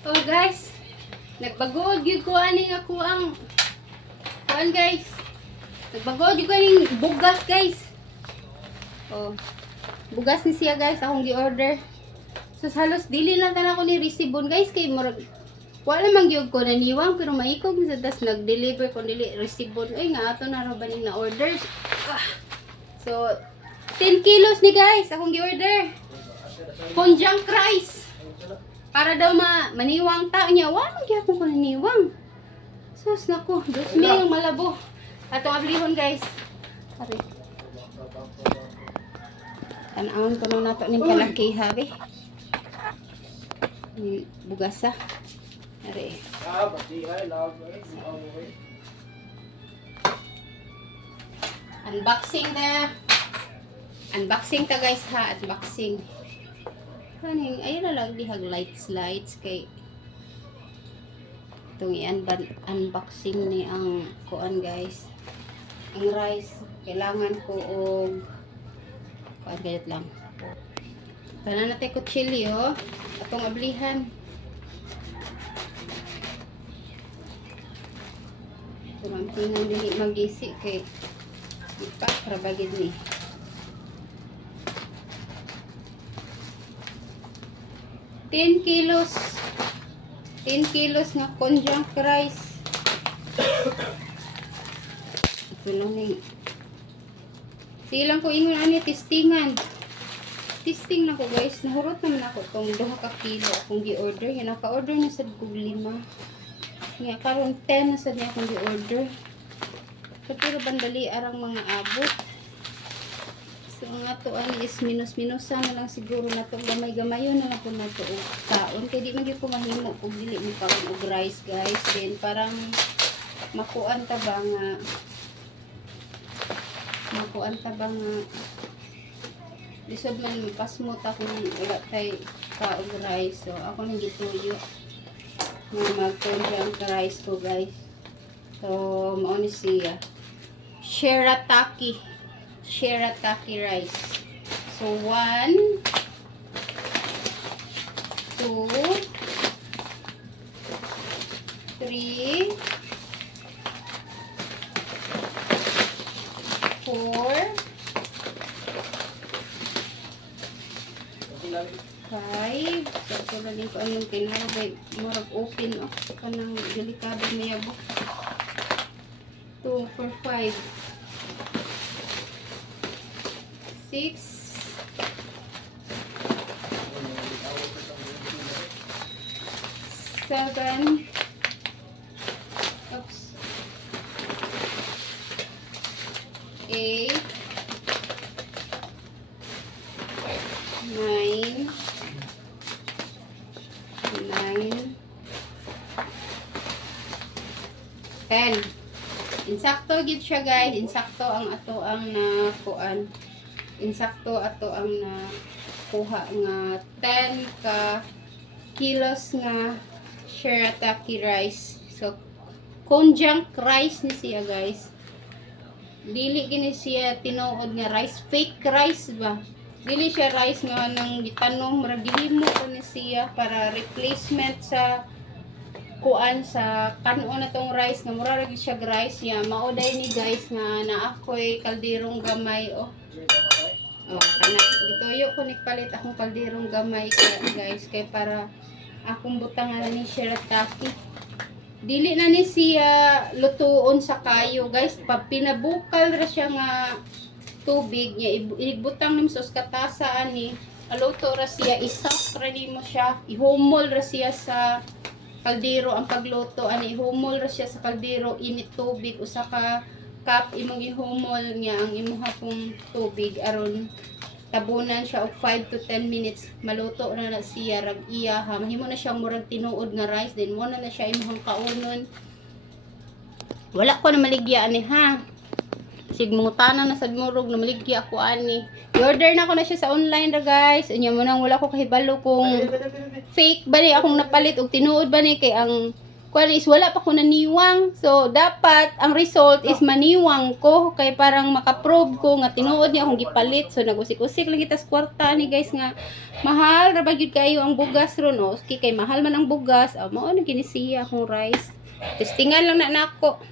Oh guys, nagbagood gyud ko ani nga ko ang kuan guys. Nagbagood gyud ko aning bugas guys. Oh. Bugas ni siya guys akong gi-order. So halos dili lang tan ako ni resibon guys kay murag wala man gyud ko naniwang pero maikog ni sa das nag-deliver ko dili resibon. Ay nga ato na ra ba ning na order. So 10 kilos ni guys akong gi-order. Konjang rice. Para daw maniwang tao niya. Walang gyapon ko naniwang. Sus nako, 2,000 yung malabo. Atong ablihon guys. Ari. Tanawon ko na nato ning kalaki habi. Ni bugasa. Ari. Unboxing na. Unboxing ta guys ha, unboxing. Kaning ayun na lang dihag lights kay itong i-unboxing ni ang kuan guys. Ang rice kailangan ko og kuan gayat lang. Kana na tay kutsilyo atong ablihan. Tumantingan dili magisi kay ipak ra bagid ni. 10 kilos. 10 kilos nga konjang rice. Ito lang ni. Silang ko ingon ani testingan. Testing na ko guys. Nahurot naman ako tong 2 ka kilo akong gi-order. Yan naka-order na sa kog 5. Nga karon 10 na sad niya akong gi-order. Pero bandali arang mga abot. So ang atoan is minus-minusa na lang siguro na itong gamay-gamayon na lang po na ito taon. Kaya di magiging kumahimo kung dili mo kaon og rice guys. Then parang makuan ta ba nga lisod man pasmot ako wala tay kaog rice. So ako nang gituyo na magkonjang rice ko guys. So mao ni siya Shirataki rice. So 1 2 3 4 5. So ito na din ko anong kinarabay murag open kanang delikado niya bo. 2 4 5 6 7 oops 8 9 10. Insakto gid siya guys. Insakto ang ato ang nakuan. Insakto ato ang nakuha nga 10 ka kilos nga shirataki rice. So konjang rice ni siya guys. Dili gini siya tinuod nga rice, fake rice ba? Dili siya rice nga nang gitanong murag gihimo ko ni siya para replacement sa kuan sa kanon na tong rice nga mura ra gyud siya rice niya. Mauday ni guys nga naakoy kalderong gamay kana gituyo ko ni palit akong kalderong gamay guys kay para akong butangan ni shirataki. Dili na ni siya lutuon sa kayo guys, pinabukal ra siya nga tubig niya ibutang nim sos katasa ani aluto ra siya, isap ra nimo siya, ihumol ra siya sa kaldero ang pagluto ani ihumol ra siya sa kaldero init tubig usa ka cup imong ihumol niya ang imuha kong tubig aron tabunan siya og 5 to 10 minutes maluto na siya rag iya ha mahimo na siya murag tinuod nga rice then mo na siya imong kaunon. Wala ko na maligya ani ha sigmungtanan na sad murog na maligya ako ani. I-order na ko na siya sa online ra guys. Unya mo nang wala ko kahibalo kung fake ba ni akong napalit og tinuod ba ni kay ang kuan is wala pa ko naniwang. So dapat ang result is maniwang ko kay parang makaprove ko nga tinuod niya akong gipalit. So nagusik-usik lang kita sa kwarta ni guys nga mahal ra ba gyud kayo ang bugas ron o. Okay, kay mahal man ang bugas. Mao na gini siya akong rice. Testingan lang na nako.